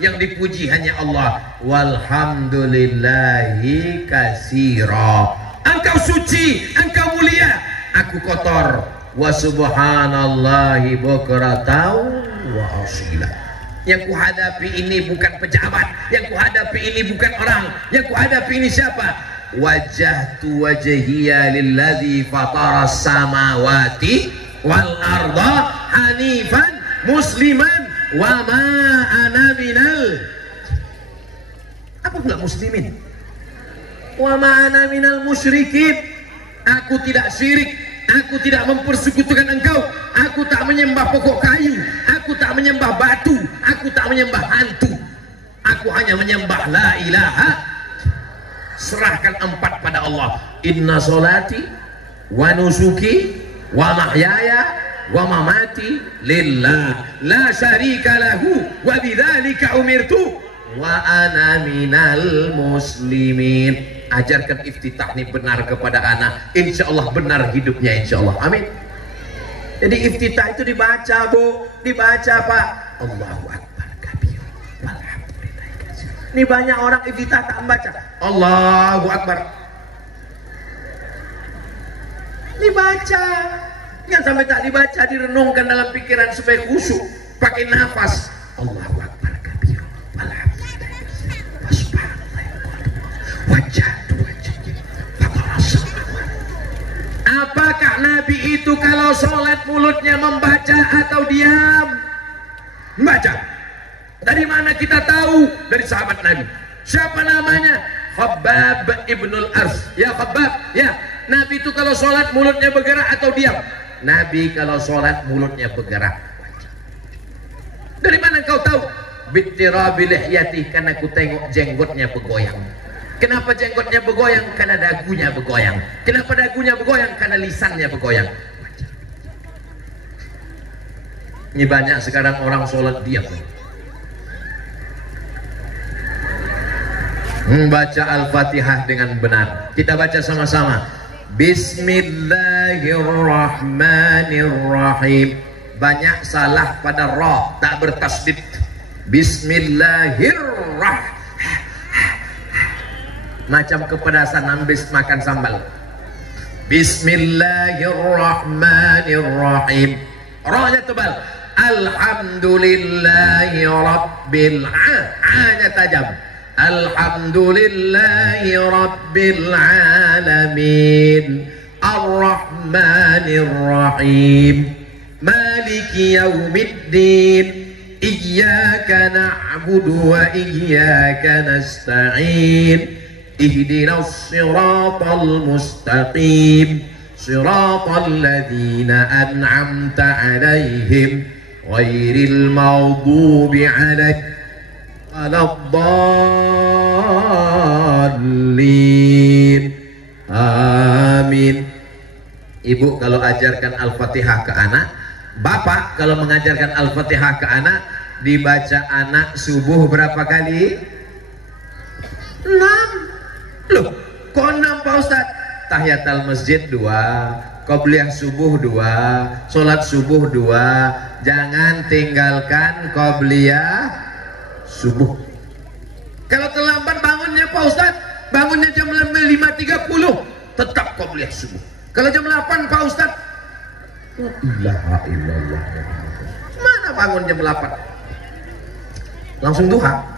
Yang dipuji hanya Allah. Walhamdulillahi katsira. Engkau suci, engkau mulia, aku kotor. Wa subhanallahi bukratan wa asila. Yang kuhadapi ini bukan pejabat, yang kuhadapi ini bukan orang, yang kuhadapi ini siapa? Wajjahtu wajhiya lilladzi fatara samawati wal arda hanifan musliman wa ma ana minal. Apa pula muslimin? Wa ma ana minal musyrikin. Aku tidak syirik, aku tidak mempersekutukan engkau, aku tak menyembah pokok kayu, aku tak menyembah batu, aku tak menyembah hantu, aku hanya menyembah la ilaha. Serahkan 4 pada Allah. Inna solati wa nusuki wa mahyaya wa mamati lillah la syarika lahu wa bidzalika umirtu wa ana minal muslimin. Ajarkan iftitah ini benar kepada anak, insya Allah benar hidupnya, insya Allah, amin. Jadi iftitah itu dibaca Bu, dibaca Pak, Allahu Akbar kabir, walhamdulillah katsir. Ini banyak orang iftitah tak membaca Allahu Akbar, dibaca, jangan sampai tak dibaca, direnungkan dalam pikiran supaya khusyuk, pakai nafas Allahu Akbar kabir, walhamdulillah katsir, wasubhanallah wajah. Apakah Nabi itu kalau sholat mulutnya membaca atau diam? Membaca. Dari mana kita tahu? Dari sahabat Nabi. Siapa namanya? Khabbab ibnul Ars. Ya Khabbab, ya. Nabi itu kalau sholat mulutnya bergerak atau diam? Nabi kalau sholat mulutnya bergerak. Dari mana kau tahu? Bittirabi lihyati, karena aku tengok jenggotnya bergoyang. Kenapa jenggotnya bergoyang? Karena dagunya bergoyang. Kenapa dagunya bergoyang? Karena lisannya bergoyang. Ini banyak sekarang orang sholat diam. Membaca Al-Fatihah dengan benar. Kita baca sama-sama. Bismillahirrahmanirrahim. Banyak salah pada ra, tak bertasdid. Bismillahirrahmanirrahim. Macam kepedasan habis makan sambal. Bismillahirrahmanirrahim. Ra-nya tebal. Alhamdulillahi rabbil a-nya tajam. Alhamdulillahi rabbil alamin. Ar-Rahmanir-Rahim. Maliki yaumiddin. Iyyaka na'budu wa iyyaka nasta'in. Ihdinas siratal mustaqim, siratal ladzina an'amta 'alaihim ghairil maghdubi 'alaihim waladdallin. Amin. Ibu kalau ajarkan Al-Fatihah ke anak, bapak kalau mengajarkan Al-Fatihah ke anak, dibaca anak subuh berapa kali? 6. Loh, kok 6 Pak Ustaz? Tahiyatul masjid 2, qobliyah subuh 2, sholat subuh 2. Jangan tinggalkan qobliyah subuh. Kalau terlambat bangunnya Pak Ustaz, bangunnya jam 5.30, tetap qobliyah subuh. Kalau jam 8 Pak Ustaz, la ilaha illallah, mana bangun jam 8? Langsung duha.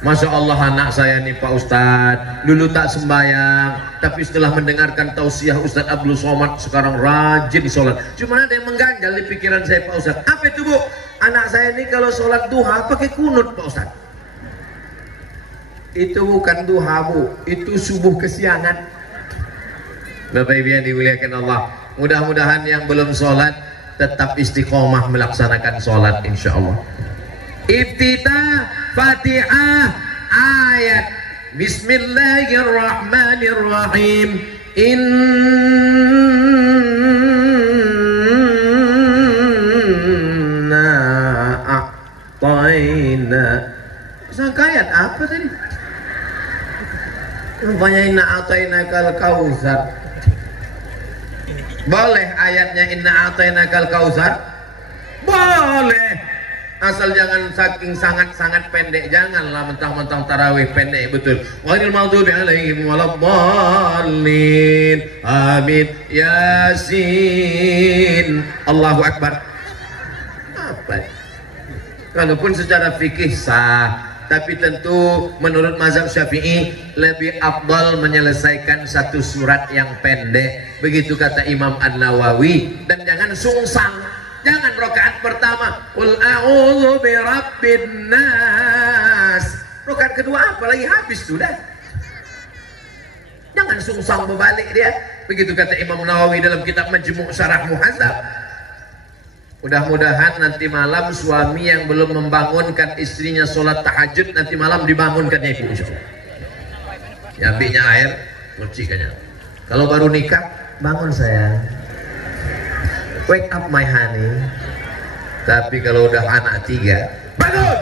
Masya Allah anak saya nih Pak Ustadz, dulu tak sembahyang, tapi setelah mendengarkan tausiah Ustadz Abdul Somad sekarang rajin sholat. Cuma ada yang mengganjal di pikiran saya Pak Ustadz. Apa itu Bu? Anak saya ini kalau sholat duha pakai kunut Pak Ustadz. Itu bukan duha Bu, itu subuh kesiangan. Bapak Ibu yang dimuliakan Allah, mudah-mudahan yang belum sholat tetap istiqomah melaksanakan sholat insya Allah. Iftitah Fatihah ayat Bismillahirrahmanirrahim. Inna a'tayna. Sangka ayat apa tadi? Rupanya inna a'tayna kal kautsar. Boleh ayatnya inna a'tayna kal kautsar? Boleh. Asal jangan saking sangat-sangat pendek, janganlah mentang-mentang tarawih pendek betul. Ghairil maghdubi alaihim waladdallin. Amin. Yasin. Allahu Akbar. Apa? Walaupun secara fikih sah, tapi tentu menurut mazhab Syafi'i lebih afdal menyelesaikan satu surat yang pendek. Begitu kata Imam An-Nawawi. Dan jangan sungsang. Jangan rakaat pertama qul a'udzu birabbin nas, rakaat kedua apalagi habis sudah. Jangan sungsang berbalik dia. Begitu kata Imam Nawawi dalam kitab Majmu' Syarah Muhadzab. Mudah-mudahan nanti malam suami yang belum membangunkan istrinya sholat tahajud, nanti malam dibangunkannya ibu insyaallah. Ya ambilnya air, percikannya. Kalau baru nikah, bangun sayang, wake up my honey. Tapi kalau udah anak 3, bangun.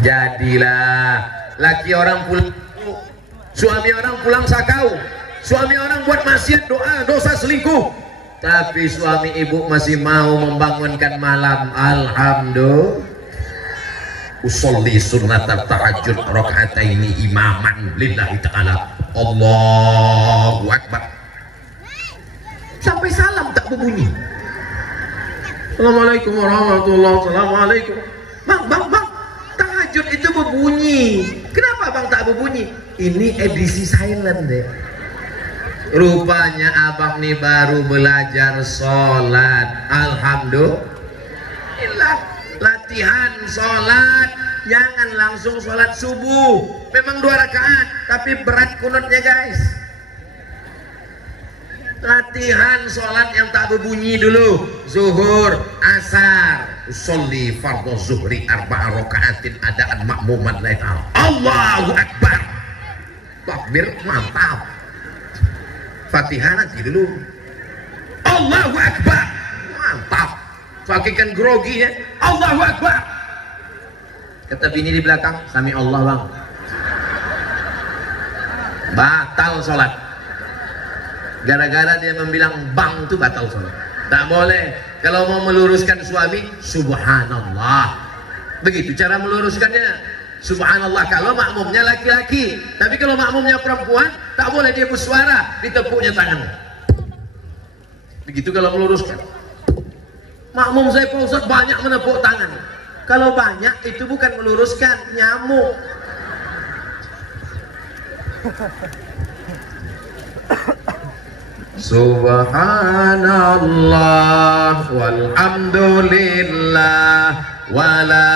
Jadilah laki orang pulang, suami orang pulang sakau, suami orang buat maksiat, doa, dosa, selingkuh, tapi suami ibu masih mau membangunkan malam. Alhamdulillah, usolli sunnat tahajud rakaataini imaman lillahi ta'ala, Allahu Akbar, sampai salam tak berbunyi. Assalamualaikum warahmatullahi wabarakatuh. Assalamualaikum. Bang, tahajud itu berbunyi. Kenapa bang tak berbunyi? Ini edisi silent deh. Rupanya abang nih baru belajar sholat. Alhamdulillah. Latihan sholat. Jangan langsung sholat subuh. Memang 2 rakaat, tapi berat kunutnya guys. Latihan sholat yang tak berbunyi dulu. Zuhur, asar, usolli fardhu zuhri 4 rakaatin adaan makmuman lain. Allahu Akbar. Takbir mantap. Fatihah nanti dulu. Allahu Akbar. Mantap. Fakirkan grogi ya. Allahu Akbar. Kata bini di belakang, sami Allah bang. Batal sholat. Gara-gara dia membilang bang itu batal sholat. Tak boleh. Kalau mau meluruskan suami, subhanallah. Begitu cara meluruskannya. Subhanallah kalau makmumnya laki-laki. Tapi kalau makmumnya perempuan, tak boleh dia bersuara, ditepuknya tangan. Begitu kalau meluruskan. Makmum saya Pak Ustaz banyak menepuk tangan. Kalau banyak itu bukan meluruskan, nyamuk. Subhanallah walhamdulillah wala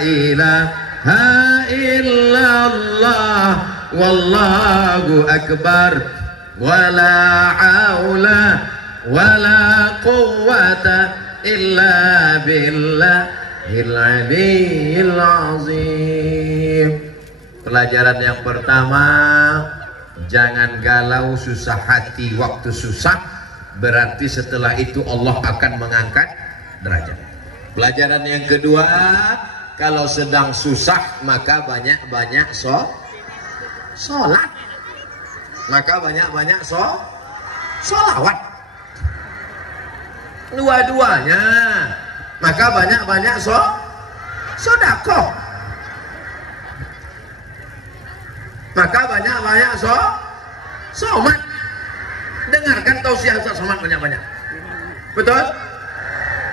ilaha illallah wallahu akbar wala haula wala quwwata illa billahil aliyyil azim. Pelajaran yang pertama, jangan galau susah hati waktu susah, berarti setelah itu Allah akan mengangkat derajat. Pelajaran yang kedua, kalau sedang susah maka banyak-banyak sholat, maka banyak-banyak sholawat. Dua-duanya, maka banyak-banyak sedekah. Maka banyak-banyak somat. Dengarkan tausiah Ustaz Somad banyak-banyak. Betul?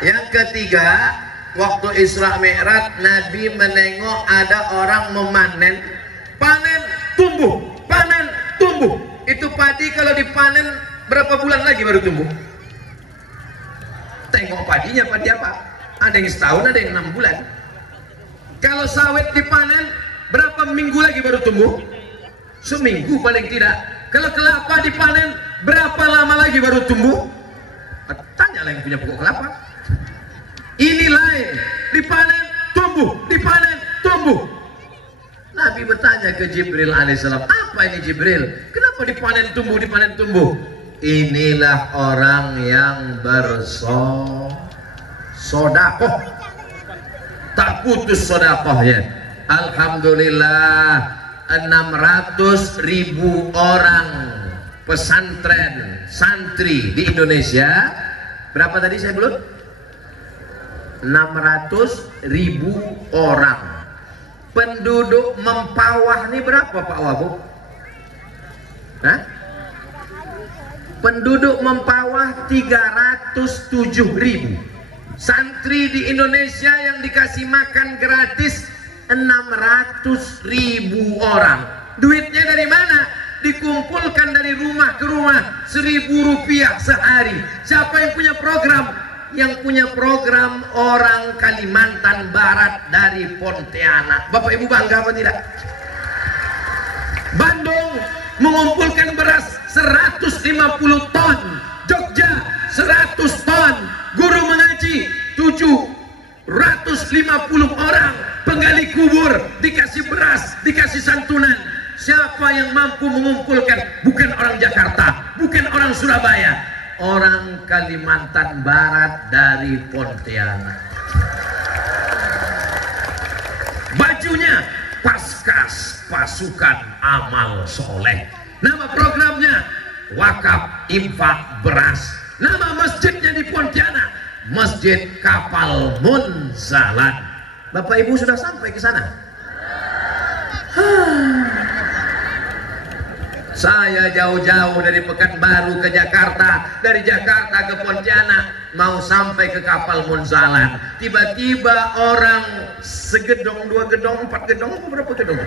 Yang ketiga, waktu Isra Mi'raj Nabi menengok ada orang memanen, panen tumbuh, panen tumbuh. Itu padi kalau dipanen berapa bulan lagi baru tumbuh? Tengok padinya, padi apa? Ada yang setahun, ada yang 6 bulan. Kalau sawit dipanen berapa minggu lagi baru tumbuh? Seminggu paling tidak. Kalau kelapa dipanen berapa lama lagi baru tumbuh? Tanyalah yang punya pokok kelapa. Ini lain, dipanen tumbuh, dipanen tumbuh. Nabi bertanya ke Jibril alaihissalam, apa ini Jibril? Kenapa dipanen tumbuh, dipanen tumbuh? Inilah orang yang bersodakoh, tak putus sodakohnya. Alhamdulillah, 600.000 orang pesantren santri di Indonesia. Berapa tadi saya belum? 600.000 orang. Penduduk Mempawah ini berapa Pak Wabuk? Hah? Penduduk Mempawah 307.000. Santri di Indonesia yang dikasih makan gratis 600.000 orang. Duitnya dari mana? Dikumpulkan dari rumah ke rumah, 1.000 rupiah sehari. Siapa yang punya program? Yang punya program orang Kalimantan Barat dari Pontianak. Bapak Ibu bangga apa tidak? Bandung mengumpulkan beras 150 ton, Jogja 100 ton, guru mengaji 750 orang, penggali kubur dikasih beras, dikasih santunan. Siapa yang mampu mengumpulkan? Bukan orang Jakarta, bukan orang Surabaya, orang Kalimantan Barat dari Pontianak. Baju bajunya Paskas Pasukan Amal Soleh. Nama programnya wakaf infak beras. Nama masjidnya di Pontianak Masjid Kapal Munzalan. Bapak Ibu sudah sampai ke sana? Saya jauh-jauh dari Pekanbaru ke Jakarta, dari Jakarta ke Pontianak, mau sampai ke Kapal Munzalan. Tiba-tiba orang segedong, 2 gedong, 4 gedong, berapa gedong?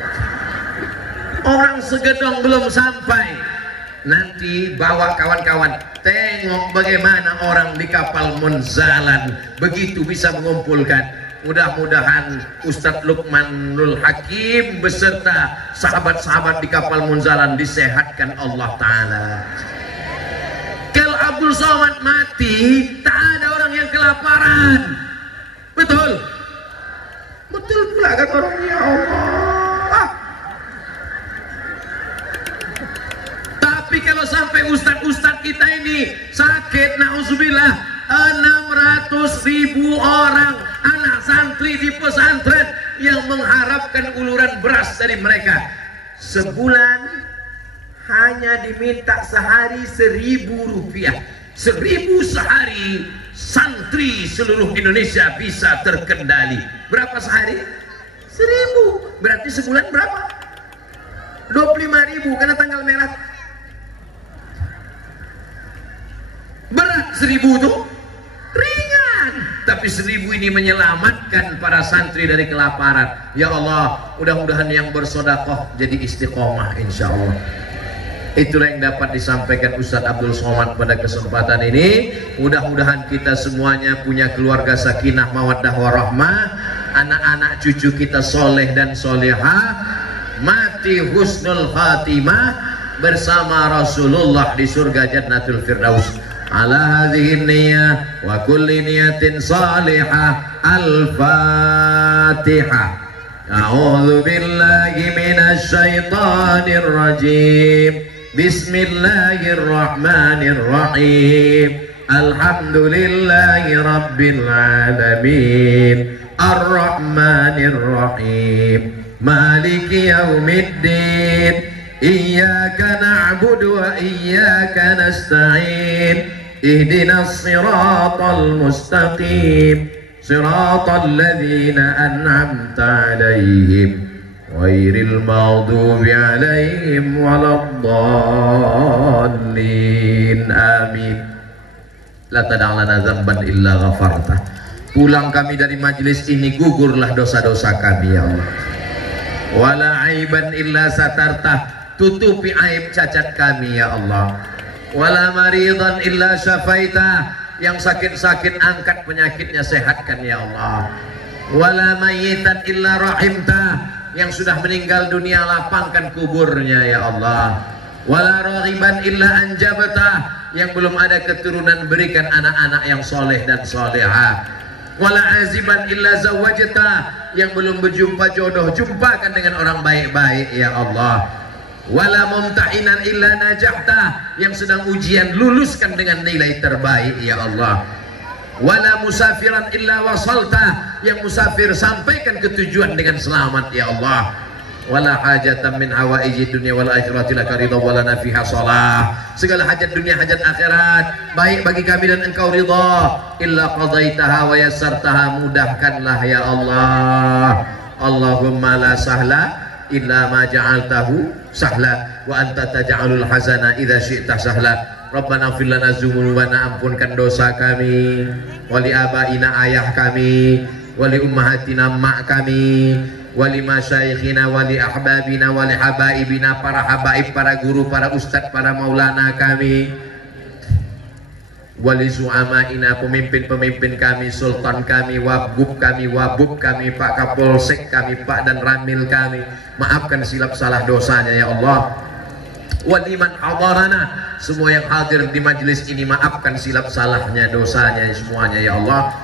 Orang segedong belum sampai. Nanti bawa kawan-kawan, tengok bagaimana orang di Kapal Munzalan begitu bisa mengumpulkan. Mudah-mudahan Ustadz Luqmanul Hakim beserta sahabat-sahabat di Kapal Munzalan disehatkan Allah Ta'ala. Kalau Abdul Somad mati, tak ada orang yang kelaparan. Betul? Betul pula kata orang, ya Allah. Tapi kalau sampai ustadz-ustadz kita ini sakit, na'udzubillah, 600.000 orang anak santri di pesantren yang mengharapkan uluran beras dari mereka. Sebulan hanya diminta sehari 1.000 rupiah. 1.000 sehari, santri seluruh Indonesia bisa terkendali. Berapa sehari? 1.000. Berarti sebulan berapa? 25.000 karena tanggal merah. Berat 1.000 tuh ringan, tapi 1.000 ini menyelamatkan para santri dari kelaparan. Ya Allah, mudah-mudahan yang bersodakoh jadi istiqomah insya Allah. Itulah yang dapat disampaikan Ustadz Abdul Somad pada kesempatan ini. Mudah-mudahan kita semuanya punya keluarga sakinah mawaddah warahmah, anak-anak cucu kita soleh dan solehah, mati husnul khatimah bersama Rasulullah di surga Jannatul Firdaus. Ala hadhihi niyyah wa kulli niyatin salihah. Al-Fatihah. A'udzu billahi minasy syaithanir rajim. Bismillahirrahmanirrahim. Alhamdulillahi rabbil alamin. Ar-Rahmanir Rahim. Maliki yaumiddin. Iyyaka na'budu wa iyyaka nasta'in. Ihdinas siratal mustaqim. Siratal ladzina an'amta 'alaihim ghairil maghdubi 'alaihim waladdallin. Amin. La tad'a lana dzamban illa ghafarta. Pulang kami dari majelis ini gugurlah dosa-dosa kami ya Allah. Wala aiban illa satarta. Tutupi aib cacat kami ya Allah. Wala maridan illa syafaita. Yang sakit-sakit angkat penyakitnya, sehatkan ya Allah. Wala mayyitan illa rahimta. Yang sudah meninggal dunia lapangkan kuburnya ya Allah. Wala raghiban illa anjabta. Yang belum ada keturunan berikan anak-anak yang soleh dan solehah. Wala aziban illa zawajta. Yang belum berjumpa jodoh, jumpakan dengan orang baik-baik ya Allah. Wala mumtahinan illa najahta. Yang sedang ujian luluskan dengan nilai terbaik ya Allah. Wala musafiran illa wasalta. Yang musafir sampaikan ke tujuan dengan selamat ya Allah. Wala hajatan min hawaiji dunya wal akhirati laka ridha wala nafiha shalah. Segala hajat dunia hajat akhirat baik bagi kami dan engkau ridha. Illa qadaitaha wa yassartaha. Mudahkanlah ya Allah. Allahumma la sahla illa ma ja'altahu sahla wa anta taj'alul hazana idza syi'ta sahla. Rabbana ighfir lana dzunubana. Ampunkan dosa kami, wali abaina ayah kami, wali ummahatina mak kami, wali masyayikhina, wali ahbabina, wali habaibina, para habaib, para guru, para ustadz, para maulana kami, wali zu'amaina, pemimpin-pemimpin kami, sultan kami, wabub kami, Pak Kapolsek kami, Pak dan Ramil kami. Maafkan silap salah dosanya ya Allah. Waliman hadarana, semua yang hadir di majelis ini maafkan silap salahnya dosanya semuanya ya Allah.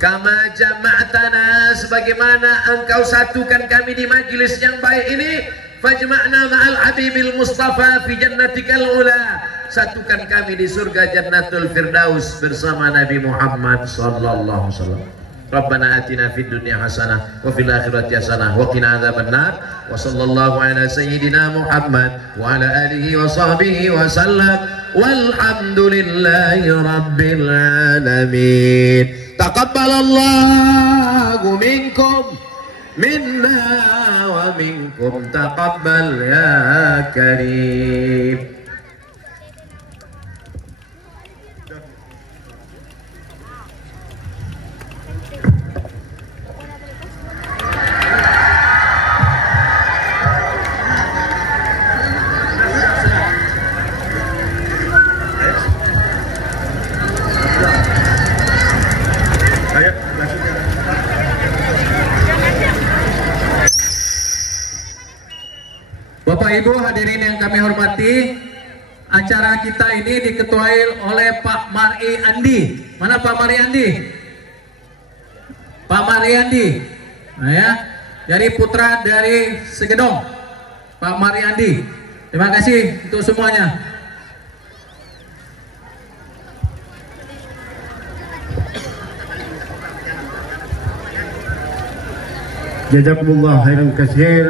Kama jama'tana, sebagaimana engkau satukan kami di majelis yang baik ini. Fajma'na ma'al habibil mustafa fi jannatikal ula. Satukan kami di surga Jannatul Firdaus bersama Nabi Muhammad sallallahu alaihi wasallam. Rabbana atina fid dunya hasanah wa fil akhirati hasanah wa qina adzabannar. Wa sallallahu ala sayyidina Muhammad wa ala alihi wa sahbihi wa sallam. Walhamdulillahi rabbil alamin. Taqabbalallahu minkum minna wa minkum taqabbal ya karim. Bapak Ibu hadirin yang kami hormati, acara kita ini diketuai oleh Pak Mari Andi. Mana Pak Mari Andi? Pak Mari Andi, nah ya, dari putra dari Segedong, Pak Mari Andi. Terima kasih untuk semuanya. Jazakumullah khairan katsir.